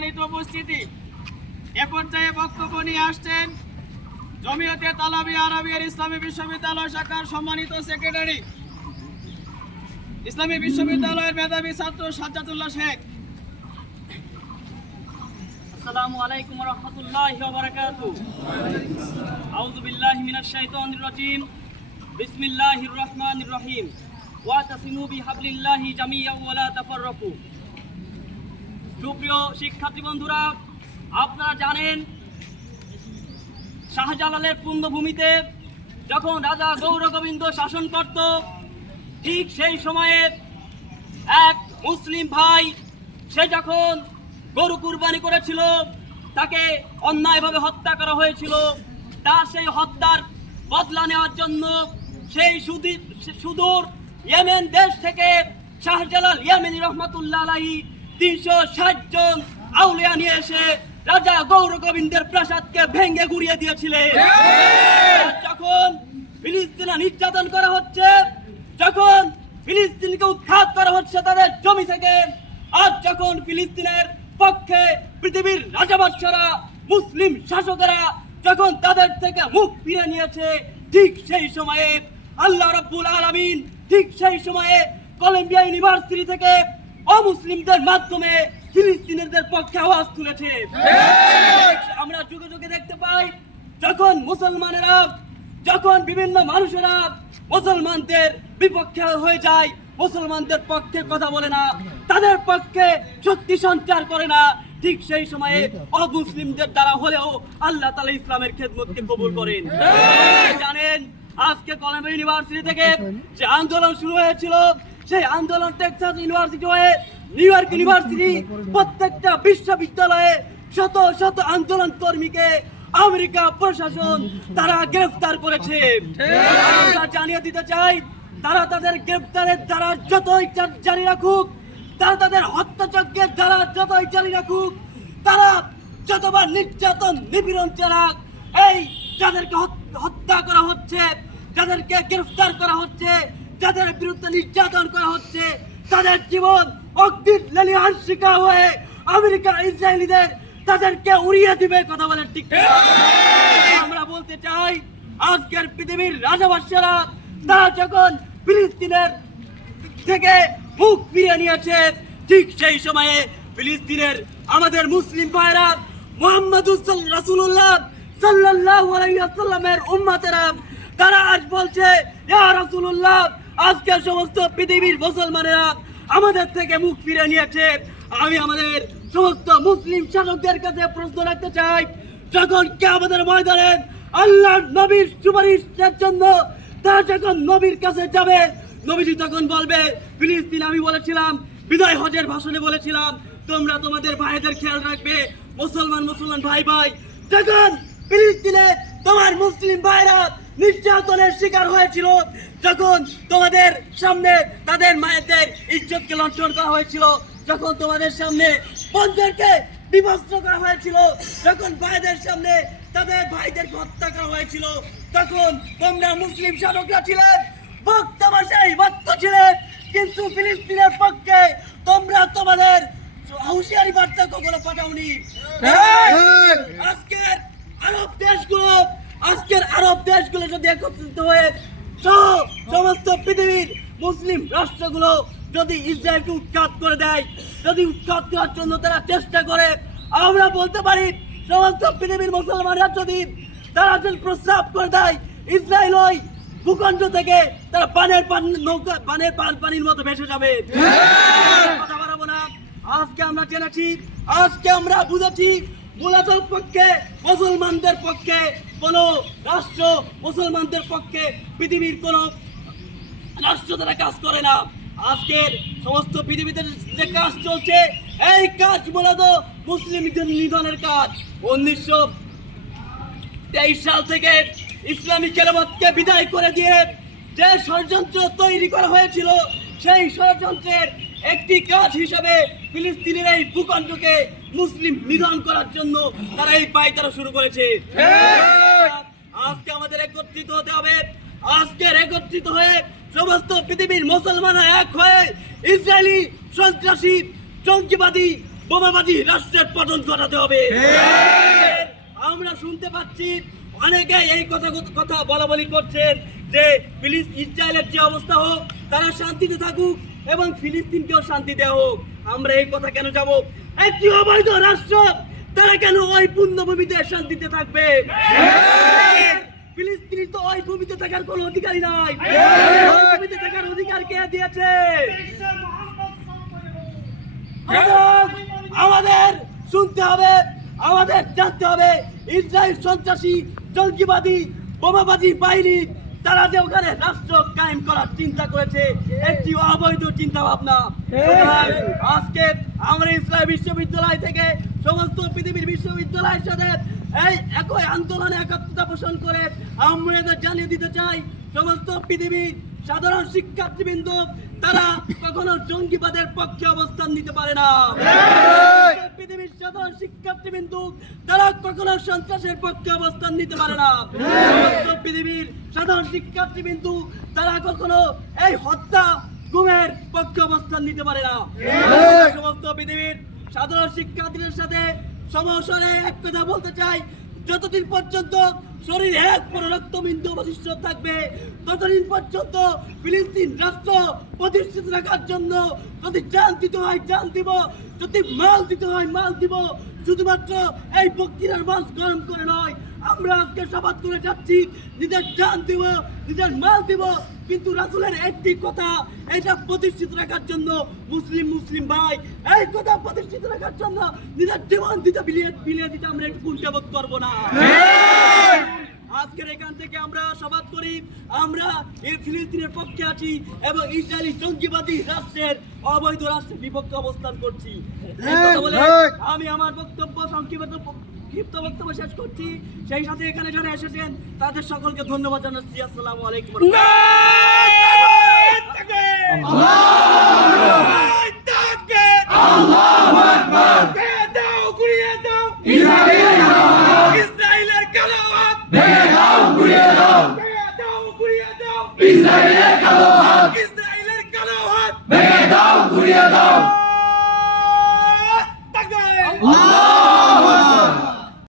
সম্মানিত উপস্থিতি। এ পর্যায়ে বক্তব্য নিয়ে আসছেন জমিয়তে তালাবি আরবিয়ার ইসলামী বিশ্ববিদ্যালয় শাখার সম্মানিত সেক্রেটারি। ইসলামী বিশ্ববিদ্যালয়ের মেধাবী ছাত্র সাজ্জাদুল্লাহ শেখ। আসসালামু আলাইকুম রহমতুল্লাহ বারাকাতু আউযু বিল্লাহি মিনাশ শাইতানির রাজিম। বিসমিল্লাহির রহমানির রহিম। ওয়া তাসিমু বিহাবলিল্লাহি জামিয়া ওয়া লা তাফাররাকু। সুপ্রিয় শিক্ষার্থী বন্ধুরা, আপনারা জানেন, শাহজালালের পুণ্যভূমিতে যখন রাজা গৌর গোবিন্দ শাসন করত, ঠিক সেই সময়ে এক মুসলিম ভাই, সে যখন গরু কুরবানি করেছিল, তাকে অন্যায়ভাবে হত্যা করা হয়েছিল। তার সেই হত্যার বদলা নেওয়ার জন্য সেই সুদী- সুদূর ইয়েমেন দেশ থেকে শাহজালাল ইয়ামেনি রহমতুল্লাহ আলাহি তিনশো ষাট জন আউলিয়া নিয়ে এসে রাজা গৌর গোবিন্দের প্রাসাদকে ভেঙে গুড়িয়ে দিয়েছিলেন। যখন ফিলিস্তিনে নির্যাতন করা হচ্ছে যখন ফিলিস্তিনকে উৎখাত করা হচ্ছে তাদের জমি থেকে আর যখন ফিলিস্তিনের পক্ষে পৃথিবীর রাজাবাদশারা মুসলিম শাসকেরা যখন তাদের থেকে মুখ ফিরে নিয়েছে ঠিক সেই সময়ে আল্লাহ রাব্বুল আলামিন ঠিক সেই সময়ে কলম্বিয়া ইউনিভার্সিটি থেকে অমুসলিমদের মাধ্যমে ফিলিস্তিনিদের পক্ষে আওয়াজ তুলেছে। আমরা যুগে যুগে দেখতে পাই যখন মুসলমানেরা যখন বিভিন্ন মানুষেরা মুসলমানদের বিপক্ষে হয়ে যায় মুসলমানদের পক্ষে কথা বলে না তাদের পক্ষে শক্তি সঞ্চার করে না ঠিক সেই সময়ে অমুসলিমদের দ্বারা হলেও আল্লাহ তালা ইসলামের খেদমতকে কবুল করেন। জানেন আজকে কলম্বিয়া ইউনিভার্সিটি থেকে যে আন্দোলন শুরু হয়েছিল সেই আন্দোলন টেক্সাস ইউনিভার্সিটি হয়ে নিউ ইয়র্ক ইউনিভার্সিটি প্রত্যেকটা বিশ্ববিদ্যালয়ে শত শত আন্দোলন কর্মীকে আমেরিকা প্রশাসন তারা গ্রেফতার করেছে। জানিয়ে দিতে চাই, তারা তাদের গ্রেফতারের দ্বারা জা- জারি রাখুক, তারা তাদের হত্যাযজ্ঞের দ্বারা যতই জারি রাখুক, তারা যতবার নির্যাতন, নিপীড়ন চালাক, এই যাদেরকে হত- হত্যা করা হচ্ছে, যাদেরকে গ্রেফতার করা হচ্ছে যাদের বিরুদ্ধে নির্যাতন করা হচ্ছে, তাদের জীবন অগ্নির লেলিহান শিকার হয়ে আমেরিকা ইসরায়েলিদের তাদেরকে উড়িয়ে দিবে, কথা বলেন ঠিক? আমরা বলতে চাই, আজকের পৃথিবীর রাজাবাসীরা তারা যখন ফিলিস্তিনের থেকে মুখ ফিরিয়ে নিয়েছে, ঠিক সেই সময়ে ফিলিস্তিনের আমাদের মুসলিম ভাইরা মোহাম্মদ রাসূলুল্লাহ সাল্লাল্লাহু আলাইহি ওয়াসাল্লামের উম্মতেরা, তারা আজ বলছে রাসূলুল্লাহ আজকে সমস্ত পৃথিবীর মুসলমানেরা আমাদের থেকে মুখ ফিরে নিয়েছে। আমি আমাদের সমস্ত মুসলিম শাসকদের কাছে প্রশ্ন রাখতে চাই, যখন কে আমাদের ময়দানে আল্লাহর নবীর সুপারিশের জন্য তারা যখন নবীর কাছে যাবে, নবীজি তখন বলবে, ফিলিস্তিন, আমি বলেছিলাম, বিদায় হজের ভাষণে বলেছিলাম, তোমরা তোমাদের ভাইদের খেয়াল রাখবে, মুসলমান মুসলমান ভাই ভাই যখন ফিলিস্তিনে তোমার মুসলিম ভাইরা নির্যাতনের শিকার হয়েছিল যখন তোমাদের সামনে তাদের মায়েদের ইজ্জতকে লণ্ঠন করা হয়েছিল যখন তোমাদের সামনে বন্ধুদেরকে বিভস্ত করা হয়েছিল যখন ভাইদের সামনে তাদের ভাইদের হত্যা করা হয়েছিল তখন তোমরা মুসলিম শাসকরা ছিলেন বক্তাবাসাই ভক্ত ছিলেন কিন্তু ফিলিস্তিনের পক্ষে তোমরা তোমাদের হুঁশিয়ারি বার্তা কখনো পাঠাওনি। আজকের আরব দেশগুলো আজকের আরব দেশগুলো যদি একত্রিত হয়ে সব সমস্ত পৃথিবীর মুসলিম রাষ্ট্রগুলো যদি ইসরায়েলকে উৎখাত করে দেয় যদি উৎখাত করার জন্য তারা চেষ্টা করে আমরা বলতে পারি সমস্ত পৃথিবীর মুসলমানরা যদি তারা যদি প্রস্তাব করে দেয় ইসরায়েল ওই ভূখণ্ড থেকে তারা পানের পান নৌকা পানের পান পানির মতো ভেসে যাবে। কথা বাড়াবো না। আজকে আমরা জেনেছি আজকে আমরা বুঝেছি মূলত পক্ষে, মুসলমানদের পক্ষে, কোন রাষ্ট্র মুসলমানদের পক্ষে পৃথিবীর কোন রাষ্ট্র তারা কাজ করে না। আজকের সমস্ত পৃথিবীতে যে কাজ চলছে, এই কাজ মূলত মুসলিম নিধনের কাজ। উনিশশো তেইশ সাল থেকে ইসলামী খেলামতকে বিদায় করে দিয়ে যে ষড়যন্ত্র তৈরি করা হয়েছিল, সেই ষড়যন্ত্রের একটি কাজ হিসেবে ফিলিস্তিনের এই ভূখণ্ডকে মুসলিম নিধন করার জন্য তারা এই পায়তারা শুরু করেছে। আজকে আমাদের একত্রিত হতে হবে। আজকের একত্রিত হয়ে সমস্ত পৃথিবীর মুসলমানরা এক হয়ে ইসরায়েলি সন্ত্রাসী, জঙ্গিবাদী, বোমাবাদী রাষ্ট্রের পতন ঘটাতে হবে। আমরা শুনতে পাচ্ছি অনেকে এই কথা কথা বলা বলি করছেন যে ফিলিস ইসরায়েলের যে অবস্থা হোক, তারা শান্তিতে থাকুক এবং ফিলিস্তিনকেও শান্তি দেওয়া হোক। আমরা এই কথা কেন যাব? একটি অবৈধ রাষ্ট্র তারা কেন ওই পুণ্যভূমিতে শান্তিতে থাকবে? ফিলিস্তিনি তো ওই ভূমিতে থাকার কোনো অধিকারই নাই। ওই ভূমিতে থাকার অধিকার কে দিয়েছে? আমাদের শুনতে হবে আমাদের জানতে হবে ইসরায়েল সন্ত্রাসী জঙ্গিবাদী বোমাবাদী বাহিনী তারা যে ওখানে রাষ্ট্র কায়েম করার চিন্তা করেছে একটি অবৈধ চিন্তা ভাবনা আজকে আমরা ইসলাম বিশ্ববিদ্যালয় থেকে সমস্ত পৃথিবীর বিশ্ববিদ্যালয়ের সাথে এই একই আন্দোলনে একাত্মতা পোষণ করে আমরা জানিয়ে দিতে চাই সমস্ত পৃথিবীর সাধারণ শিক্ষার্থীবৃন্দ তারা কখনো জঙ্গিবাদের পক্ষে অবস্থান নিতে পারে না। পৃথিবীর সাধারণ শিক্ষার্থীবৃন্দ তারা কখনো সন্ত্রাসের পক্ষে অবস্থান নিতে পারে না। পৃথিবীর সাধারণ শিক্ষার্থীবৃন্দ তারা কখনো এই হত্যা গুমের পক্ষে অবস্থান নিতে পারে না। সমস্ত পৃথিবীর সাধারণ শিক্ষার্থীদের সাথে সমস্যারে এক কথা বলতে চাই যতদিন পর্যন্ত শরীরে এক কোনো রক্তবিন্দু অবশিষ্ট থাকবে। ততদিন পর্যন্ত ফিলিস্তিন রাষ্ট্র প্রতিষ্ঠিত রাখার জন্য যদি চাল দিতে হয় চাল দিব, যদি মাল দিতে হয়, মাল দিব, শুধুমাত্র এই বক্তৃতার মাছ গরম করে নয়। আমরা আজকে শপথ করে যাচ্ছি, নিজের জান দিব, নিজের মাল দিব, কিন্তু রাসুলের একটি কথা, এটা প্রতিষ্ঠিত রাখার জন্য, মুসলিম মুসলিম ভাই, এই কথা প্রতিষ্ঠিত রাখার জন্য নিজের জীবন দিতে বিলিয়ে বিলিয়ে দিতে আমরা একটু কুণ্ঠাবোধ করব না। আজকের এখান থেকে আমরা সবাদ করি। আমরা এই ফিলিস্তিনের পক্ষে আছি এবং ইসরায়েলি জঙ্গিবাদী রাষ্ট্রের অবৈধ রাষ্ট্রের বিপক্ষে অবস্থান করছি। এই কথা বলে আমি আমার বক্তব্য সংক্ষিপ্ত ক্ষিপ্ত বক্তব্য শেষ করছি। সেই সাথে এখানে যারা এসেছেন তাদের সকলকে ধন্যবাদ জানাচ্ছি। আসসালামু আলাইকুম। ইসরায়েলের কালো হাত। ইসরায়েলের কালো হাত। ভেঙে দাও ঘুরিয়ে দাও।